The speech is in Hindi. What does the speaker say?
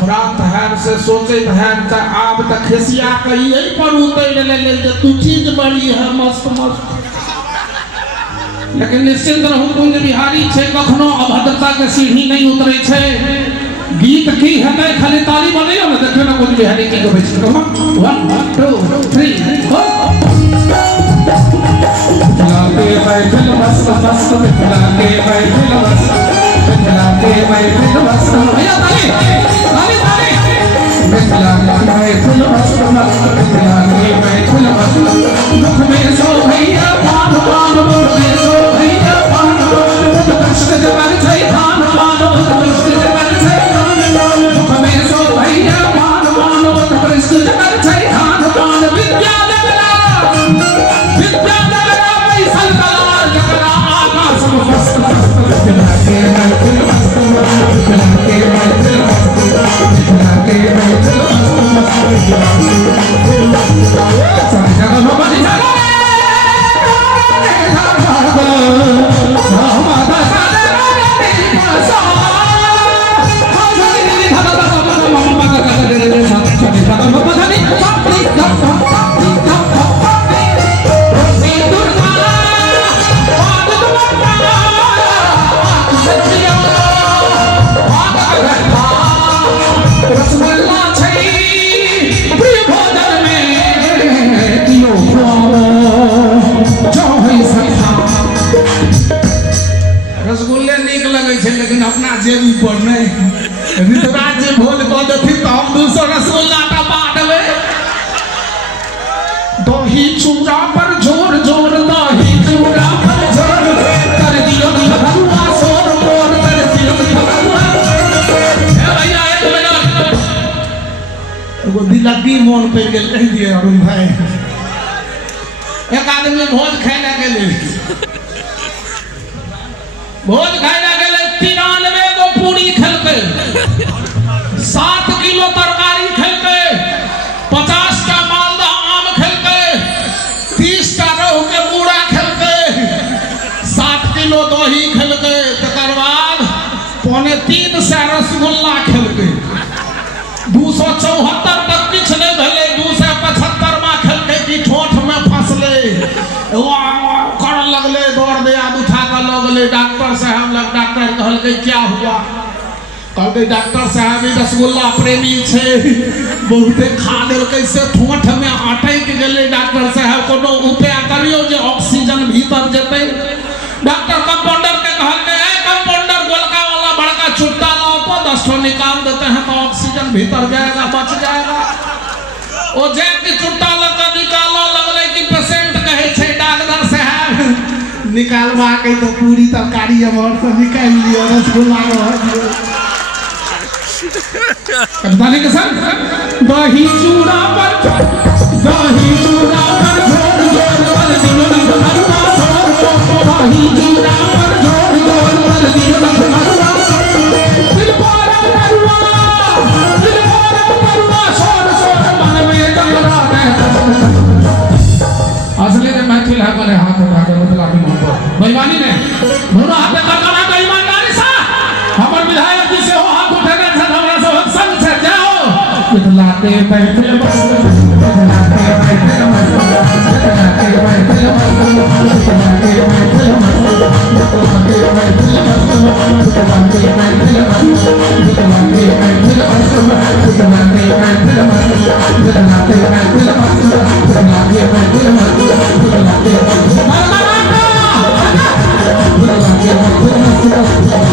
नफरत है से सोचत है आब तक खिसिया कहिए पर उतर ले तू चीज बड़ी है मस्त मस्त। लेकिन निश्चिंत रहू कुंज बिहारी छे कखनो अभद्रता के सीढ़ी नहीं उतरे छे। गीत की हते खाली ताली बनियो ना देखियो ना कुंज बिहारी की गबै छै। 1 2 3 4 लागे बैठल मस्त मस्त लागे बैठल मस्त लागे बैठल मस्त भैया ताली ताली ताली लागे बैठल मस्त मस्त लागे बैठल मस्त मुख में सो भैया पान पान मुख में सो भैया पान पान कष्ट जबर छै खान पान कष्ट जबर छै खान पान मुख में सो भैया पान पान कष्ट जबर छै खान पान विद्या जगरा पैसा कला जगरा आकाश मस्त मस्त लागे बैठल मस्त मस्त लागे बैठल मस्त लागे बैठल मस्त मस्त संजन भवानी रसगुल्ले नीक लगे छे लेकिन अपना जेबी पर नहीं। ऋतुराज जी भोज कह देथिन तो हम 200 रसगुल्ला का बांटबे। दही चूड़ा पर जोर जोर दही चूड़ा पर जोर कर दियो भगवा सोर मोर कर दियो भगवा। ए भैया एक मिनट एगो दिलगी मन पे गेल कह दिए अरुण भाई। एक आदमी भोज खाए ला गेले भोज खाए ला गेले 93 गो पूरी खेलके 7 किलो तरकारी खेलके 50 का मालदह आम खेलके 30 का रोहू के मूड़ा खेलके 7 किलो दही खेलके तकर बाद 3.25 रसगुल्ला खेलके 274 तक किछ नहीं भेले 275 में खेलके की ठोठ में फंसले कर लगले दौड़ दे आद उठा कर लगले डॉक्टर साहब लग। डॉक्टर कहलके क्या हुआ कहलके डॉक्टर साहब रसगुल्ला प्रेमी छे बहुते खा देलकै से ठोठ में अटक गेले। डॉक्टर साहब कोनो उपाय करियो जे ऑक्सीजन भीतर जेते। डॉक्टर कंपाउंडर के कहलके ए कंपाउंडर गोलका वाला बड़का चुट्टा लाओ तो 10 ठो निकाल देते हैं तो ऑक्सीजन भीतर जाएगा बच जाएगा। ओ जे के चुट्टा लगा निकालो लगले कि पेशेंट कहे छे डॉक्टर साहब निकालवा के तो पूरी तरकारी हमर से निकाल लियो रसगुल्ला कदानी के संग दही चूड़ा पर जोर जोर पर दिनो भगवा सोर दही चूड़ा पर जोर जोर पर दिनो भगवा दिल पर करुआ सोर सोर मन में जंगला असली में महफिल है बोले हाथ उठा के बदला की मोहब्बत बेईमानी ने दोनों हाथ में करना का ईमानदारी सा हमर विधायक जी से हो हाथ उठाने से हमरा सब संग से जाओ लाते बैठे बस लाते बैठे बस लाते बैठे बस लाते बैठे बस लाते बैठे बस लाते बैठे बस लाते बैठे बस लाते बैठे बस लाते बैठे बस लाते बैठे बस लाते